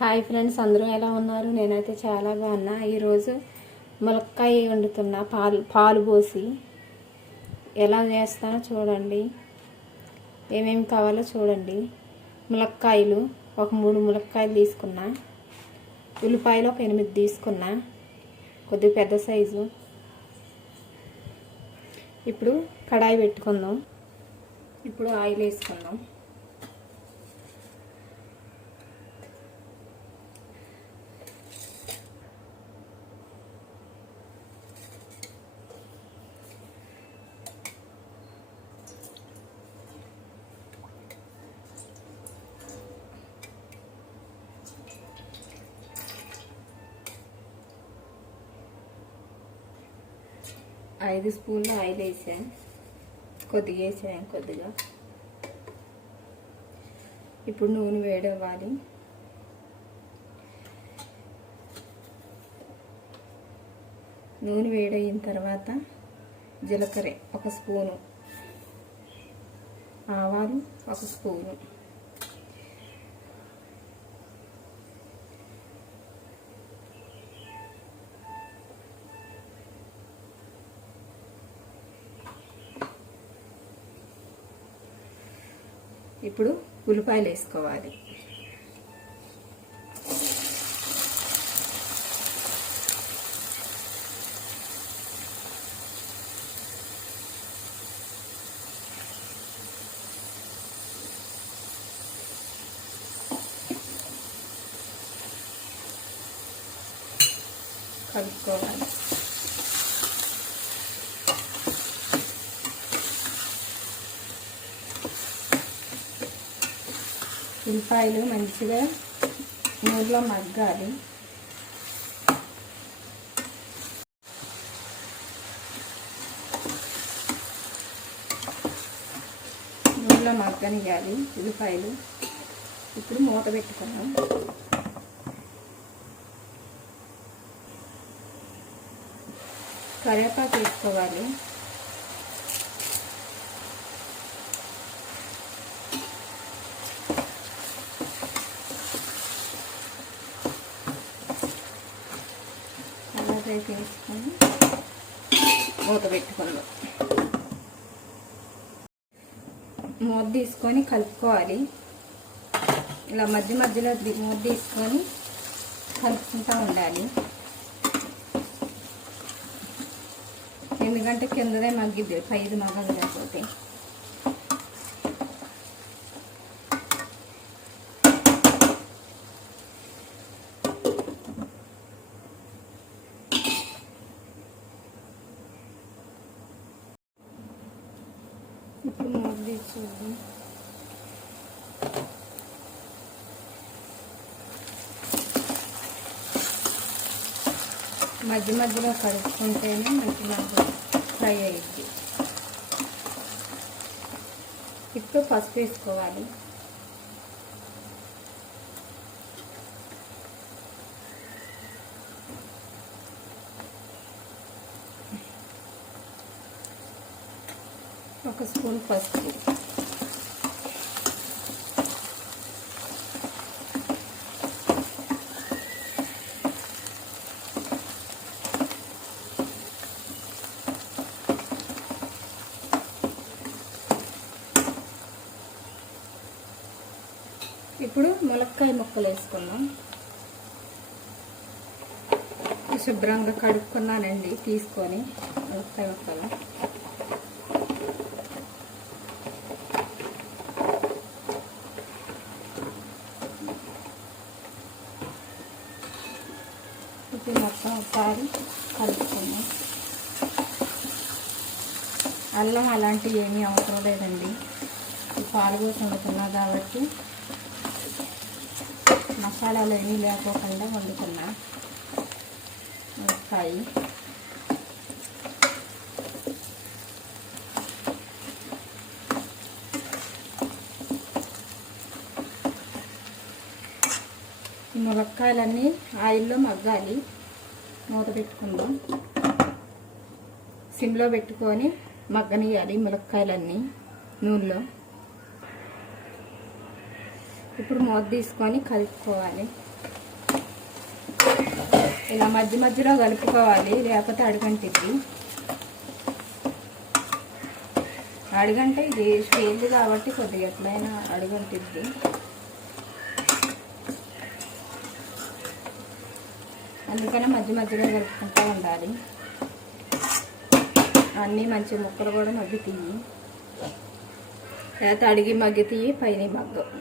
Hi friends, అందరూ ఎలా ఉన్నారు? నేనైతే చాలా బాగున్నా. ఈరోజు ములక్కాయ వండుతున్నా. పాలు పోసి ఎలా చేస్తానో చూడండి. ఏమేమి కావాలో చూడండి. ములక్కాయలు ఒక 3 ములక్కాయలు తీసుకున్నా. ఉల్లిపాయలు ఒక 8 తీసుకున్నా, కొద్దిగా పెద్ద సైజు. ఇప్పుడు కడాయి పెట్టుకుందాం. ఇప్పుడు ఆయిల్ వేసుకుందాం. ఐదు స్పూన్లు ఆయిల్ వేసాను, కొద్దిగా వేసాను కొద్దిగా. ఇప్పుడు నూనె వేడవ్వాలి. నూనె వేడయిన తర్వాత జీలకర్ర 1 స్పూను, ఆవాలు 1 స్పూను, ఇప్పుడు ఉల్లిపాయలు వేసుకోవాలి. కలుపుకోవాలి. ఉల్లిపాయలు మంచిగా నూనెలో మగ్గాలి. నూనెలో మగ్గనియాలి ఉల్లిపాయలు. ఇప్పుడు మూత పెట్టుకున్నాం. కరివేపాకు వేసుకోవాలి. వేసుకొని మూత పెట్టుకుందాం. మూత తీసుకొని కలుపుకోవాలి. ఇలా మధ్య మధ్యలో మూత తీసుకొని కలుపుకుంటూ ఉండాలి. ఎందుకంటే కిందదే మగ్గిద్ది, పైది మగ్గదు లేకపోతే. ఇప్పుడు మూత తీసుకోండి. మధ్య మధ్యలో కలుపుకుంటేనే మంచిగా ఫ్రై అయ్యిద్ది. ఇప్పుడు పసుపు వేసుకోవాలి. ఒక స్పూన్ పసుపు, ఇప్పుడు ములక్కాయ ముక్కలు వేసుకున్నాం. శుభ్రంగా కడుక్కున్నానండి తీసుకొని ములక్కాయ ముక్కలు. ఇప్పుడు మొత్తం ఒకసారి కలుపుకున్నాం. అల్లం అలాంటివి ఏమీ అవసరం లేదండి. పాలు పోసి వండుకున్నా కాబట్టి మసాలాలు ఏమీ లేకోకుండా వండుకున్నా. ములక్కాయ ములక్కాయలన్నీ ఆయిల్లో మగ్గాలి. మూత పెట్టుకుందాం. సిమ్లో పెట్టుకొని మగ్గనియాలి ములక్కాయలన్నీ నూనెలో. ఇప్పుడు మూత తీసుకొని కలుపుకోవాలి. ఇలా మధ్య మధ్యలో కలుపుకోవాలి, లేకపోతే అడుగంటిద్ది. అడుగంటే ఇది స్టీల్ కాబట్టి కొద్దిగా ఎట్లయినా అడుగంటిద్ది. అందుకనే మధ్య మధ్యలో కలుపుకుంటూ ఉండాలి. అన్నీ మంచి ముక్కలు కూడా మగ్గుతాయి, లేకపోతే అడిగి మగ్గుతాయి, పైన మగ్గవు.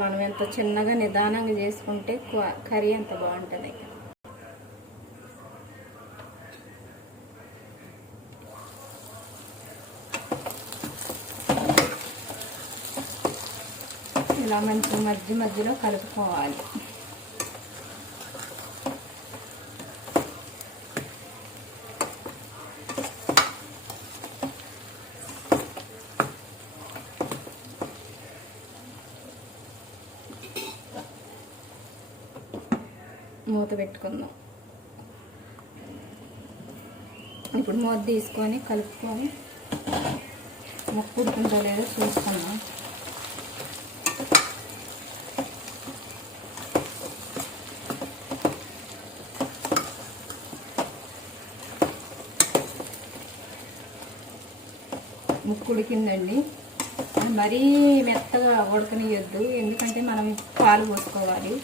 మనం ఎంత చిన్నగా నిదానంగా చేసుకుంటే కర్రీ ఎంత బాగుంటుంది. ఇలా మంచి మధ్య మధ్యలో కలుపుకోవాలి. మూత పెట్టుకుందాం. ఇప్పుడు మూత తీసుకొని కలుపుకొని ముక్క ఉడుకుందో లేదో చూసుకుందాం. ముక్క ఉడికిందండి. మరీ మెత్తగా ఉడకనియొద్దు, ఎందుకంటే మనం పాలు పోసుకోవాలి.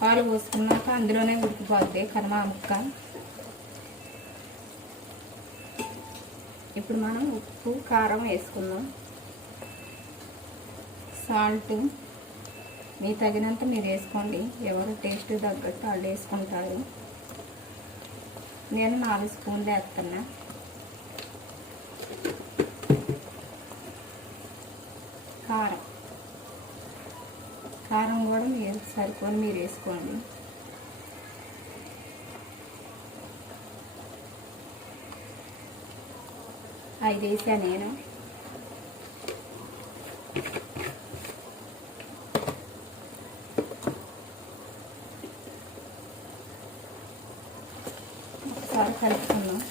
పాలు పోసుకున్నాక అందులోనే ఉడికిపోద్ది కర్మా ముక్క. ఇప్పుడు మనం ఉప్పు కారం వేసుకుందాం. సాల్ట్ మీ తగినంత మీరు వేసుకోండి, ఎవరు టేస్ట్ తగ్గట్టు వాళ్ళు వేసుకుంటారు. నేను 4 స్పూన్లు వేస్తున్నా. కారం కారం కూడా మీరు సరిపోని మీరు వేసుకోండి. అది వేసా నేను. ఒకసారి కలుపుకుందాం.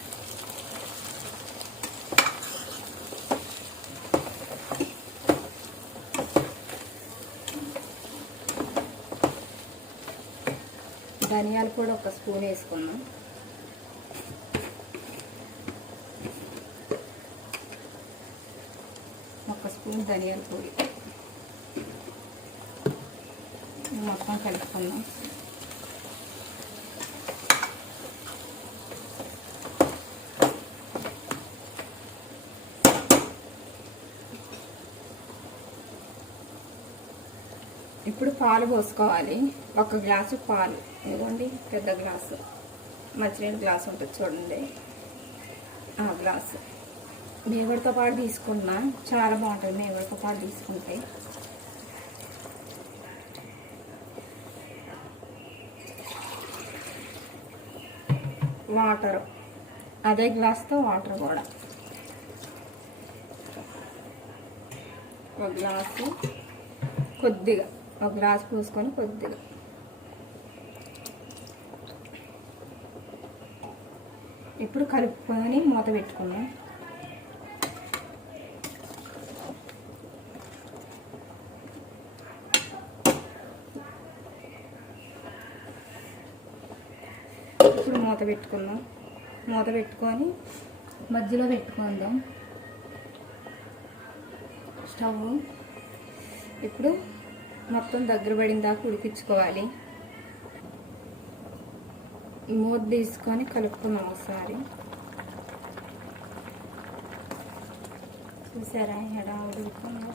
ధనియాలు కూడా 1 స్పూన్ వేసుకుందాం. ఒక స్పూన్ ధనియాల పొడి మొత్తం కలుపుకుందాం. ఇప్పుడు పాలు పోసుకోవాలి. 1 గ్లాసు పాలు, ఇదిగోండి పెద్ద గ్లాసు, మంచినీళ్ళ గ్లాసు ఉంటుంది చూడండి, ఆ గ్లాసు. మేగడతో పాటు తీసుకున్నా చాలా బాగుంటుంది, మేగడతో పాటు తీసుకుంటే. వాటర్ అదే గ్లాస్తో వాటర్ కూడా 1 గ్లాసు, కొద్దిగా 1 గ్లాసు పోసుకొని కొద్దిగా. ఇప్పుడు కలుపుకొని మూత పెట్టుకుందాం. ఇప్పుడు మూత పెట్టుకుందాం. మూత పెట్టుకొని మధ్యలో పెట్టుకుందాం స్టవ్. ఇప్పుడు మొత్తం దగ్గర పడిన దాకా ఉడికించుకోవాలి. మూత తీసుకొని కలుపుకున్నాం ఒకసారి. చూసారా ఎలా ఉడుకుతుందో.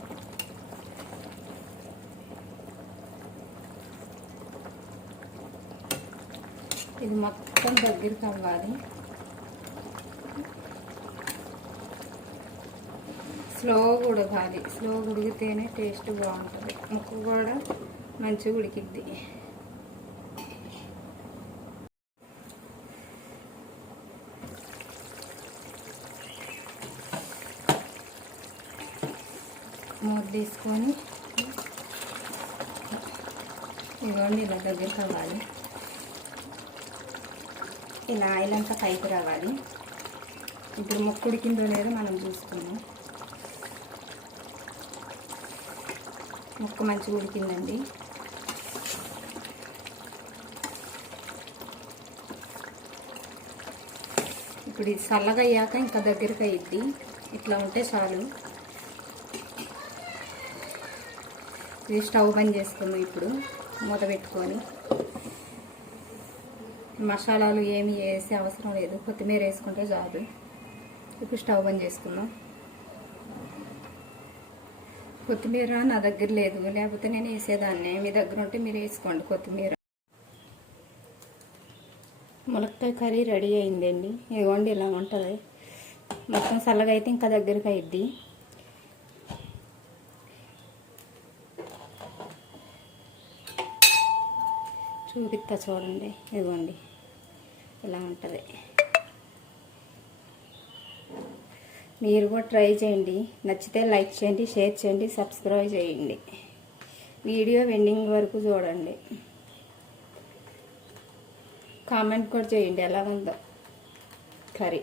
ఇది మొత్తం దగ్గరికి అవ్వాలి. స్లోగా ఉడకాలి. స్లోగా ఉడికితేనే టేస్ట్ బాగుంటుంది, ముక్క కూడా మంచిగా ఉడికిద్ది. మూత తీసుకొని ఇదిగోండి ఇలా దగ్గరికి అవ్వాలి. ఇలా ఆయిల్ అంతా పైకి రావాలి. ఇప్పుడు ముక్క ఉడికిందో లేదో మనం చూసుకుందాం. ముక్క మంచిగా ఉడికిందండి. ఇప్పుడు ఇది చల్లగా అయ్యాక ఇంకా దగ్గరికి అయ్యిద్ది. ఇట్లా ఉంటే చాలు. ఇది స్టవ్ బంద్ చేసుకుందాం. ఇప్పుడు మూత పెట్టుకొని మసాలాలు ఏమి వేసే అవసరం లేదు, కొత్తిమీర వేసుకుంటే చాలు. ఇప్పుడు స్టవ్ బంద్ చేసుకుందాం. కొత్తిమీర నా దగ్గర లేదు, లేకపోతే నేను వేసేదాన్ని. మీ దగ్గర ఉంటే మీరు వేసుకోండి కొత్తిమీర. ములక్కాయ కర్రీ రెడీ అయిందండి. ఇదిగోండి ఇలా ఉంటుంది. మొత్తం చల్లగా అయితే ఇంకా దగ్గరికి అయ్యిద్ది. చూపిస్తా చూడండి. ఇదిగోండి ఇలా ఉంటుంది. మీరు కూడా ట్రై చేయండి. నచ్చితే లైక్ చేయండి, షేర్ చేయండి, సబ్స్క్రైబ్ చేయండి. వీడియో ఎండింగ్ వరకు చూడండి. కామెంట్ కూడా చేయండి ఎలా ఉందో కర్రీ.